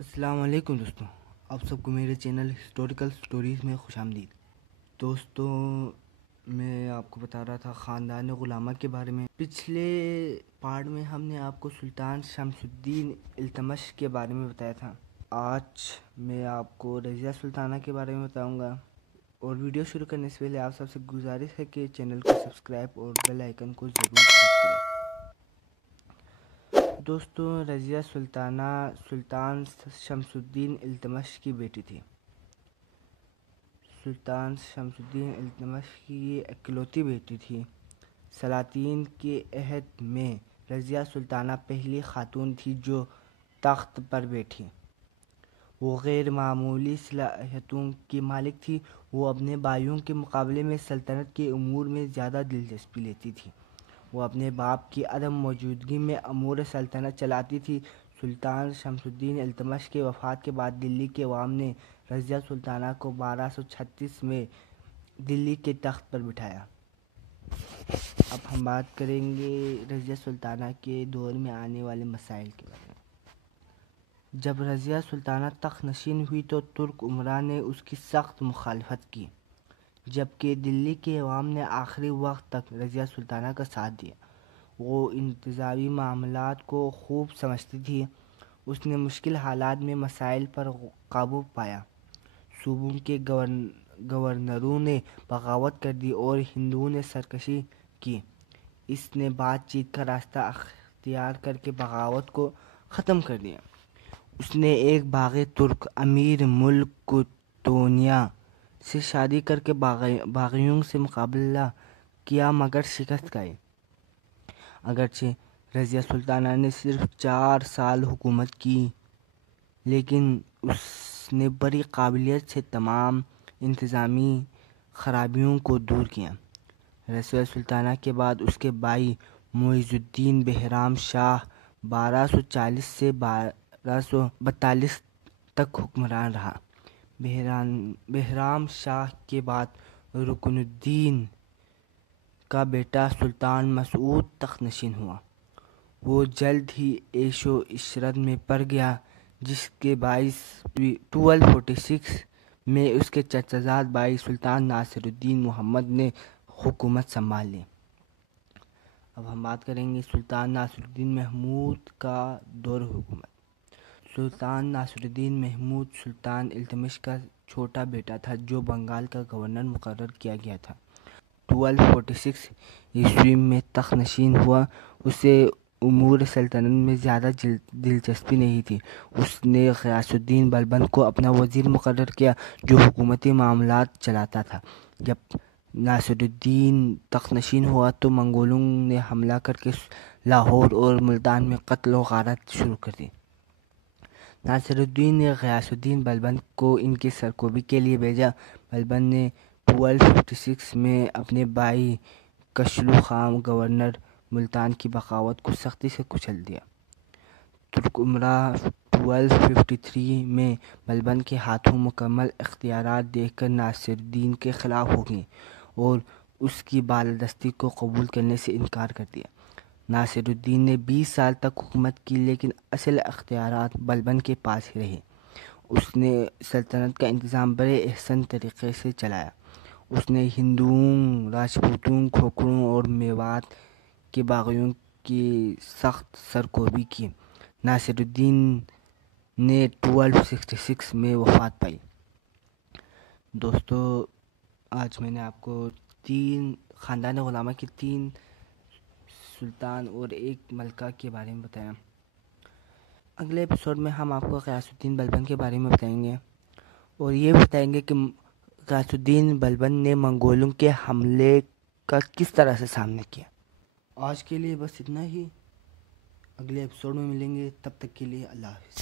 السلام علیکم دوستوں، آپ سب کو میرے چینل ہسٹوریکل سٹوریز میں خوش آمدید۔ دوستوں، میں آپ کو بتا رہا تھا خاندان غلامہ کے بارے میں۔ پچھلے پارٹ میں ہم نے آپ کو سلطان شمس الدین التمش کے بارے میں بتایا تھا۔ آج میں آپ کو رضیہ سلطانہ کے بارے میں بتاؤں گا، اور ویڈیو شروع کرنے سے پہلے آپ سب سے گزارش ہے کہ چینل کو سبسکرائب اور بیل آئیکن کو ضرور پریس کریں۔ دوستوں، رضیہ سلطانہ سلطان شمس الدین التمش کی بیٹی تھی۔ سلطان شمس الدین التمش کی یہ اکلوتی بیٹی تھی۔ سلاطین کے عہد میں رضیہ سلطانہ پہلی خاتون تھی جو تخت پر بیٹھی۔ وہ غیر معمولی صلاحیتوں کی مالک تھی۔ وہ اپنے بھائیوں کے مقابلے میں سلطنت کے امور میں زیادہ دلچسپی لیتی تھی۔ وہ اپنے باپ کی عدم موجودگی میں امور سلطنت چلاتی تھی۔ سلطان شمس الدین التمش کے وفات کے بعد دلی کے عوام نے رضیہ سلطانہ کو 1236 میں دلی کے تخت پر بٹھایا۔ اب ہم بات کریں گے رضیہ سلطانہ کے دور میں آنے والے مسائل کے بارے میں۔ جب رضیہ سلطانہ تخت نشین ہوئی تو ترک امراء نے اس کی سخت مخالفت کی، جبکہ دلی کے عوام نے آخری وقت تک رضیہ سلطانہ کا ساتھ دیا۔ وہ انتظامی معاملات کو خوب سمجھتی تھی۔ اس نے مشکل حالات میں مسائل پر قابو پایا۔ صوبوں کے گورنروں نے بغاوت کر دی اور ہندوؤں نے سرکشی کی۔ اس نے بات چیت کا راستہ اختیار کر کے بغاوت کو ختم کر دیا۔ اس نے ایک باغ ترک امیر ملک کوتونیہ سے شادی کر کے باغیوں سے مقابلہ کیا مگر شکست گئی۔ اگرچہ رضیہ سلطانہ نے صرف 4 سال حکومت کی، لیکن اس نے بڑی قابلیت سے تمام انتظامی خرابیوں کو دور کیا۔ رضیہ سلطانہ کے بعد اس کے بھائی معیز الدین بہرام شاہ 1240 سے 1242 تک حکمران رہا۔ بہرام شاہ کے بعد رکن الدین کا بیٹا سلطان مسعود تخت نشین ہوا۔ وہ جلد ہی عیش و عشرت میں پڑ گیا، جس کے باعث 1246 میں اس کے چچا زاد بھائی سلطان ناصر الدین محمد نے حکومت سنبھال لی۔ اب ہم بات کریں گے سلطان ناصر الدین محمود کا دور حکومت۔ سلطان ناصر الدین محمود سلطان التمش کا چھوٹا بیٹا تھا جو بنگال کا گورنر مقرر کیا گیا تھا۔ 1246 عیسوی میں تخت نشین ہوا۔ اسے امور سلطنت میں زیادہ دلچسپی نہیں تھی۔ اس نے غیاث الدین بلبن کو اپنا وزیر مقرر کیا جو حکومتی معاملات چلاتا تھا۔ جب ناصر الدین تخت نشین ہوا تو منگولوں نے حملہ کر کے لاہور اور ملتان میں قتل و غارت شروع کر دی۔ ناصر الدین نے غیاث الدین بلبن کو ان کی سرکوبی کے لیے بھیجا۔ بلبن نے 1256 میں اپنے بھائی کشلو خان گورنر ملتان کی بغاوت کو سختی سے کچل دیا۔ ترک امراء 1253 میں بلبن کے ہاتھوں مکمل اختیارات دیکھ کر ناصر الدین کے خلاف ہو گئیں اور اس کی بالادستی کو قبول کرنے سے انکار کر دیا۔ ناصر الدین نے 20 سال تک حکومت کی، لیکن اصل اختیارات بلبن کے پاس ہی رہے۔ اس نے سلطنت کا انتظام بڑے احسن طریقے سے چلایا۔ اس نے ہندوؤں، راجپوتوں، کھوکھروں اور میوات کے باغیوں کی سخت سرکوبی کی۔ ناصر الدین نے 1266 میں وفات پائی۔ دوستو، آج میں نے آپ کو خاندان غلامہ کے 3 سلطان اور 1 ملکہ کے بارے میں بتایا۔ اگلے ایپیسوڈ میں ہم آپ کو غیاث الدین بلبن کے بارے میں بتائیں گے، اور یہ بتائیں گے کہ غیاث الدین بلبن نے منگولوں کے حملے کا کس طرح سے سامنا کیا۔ آج کے لیے بس اتنا ہی۔ اگلے ایپیسوڈ میں ملیں گے، تب تک کے لیے اللہ حافظ۔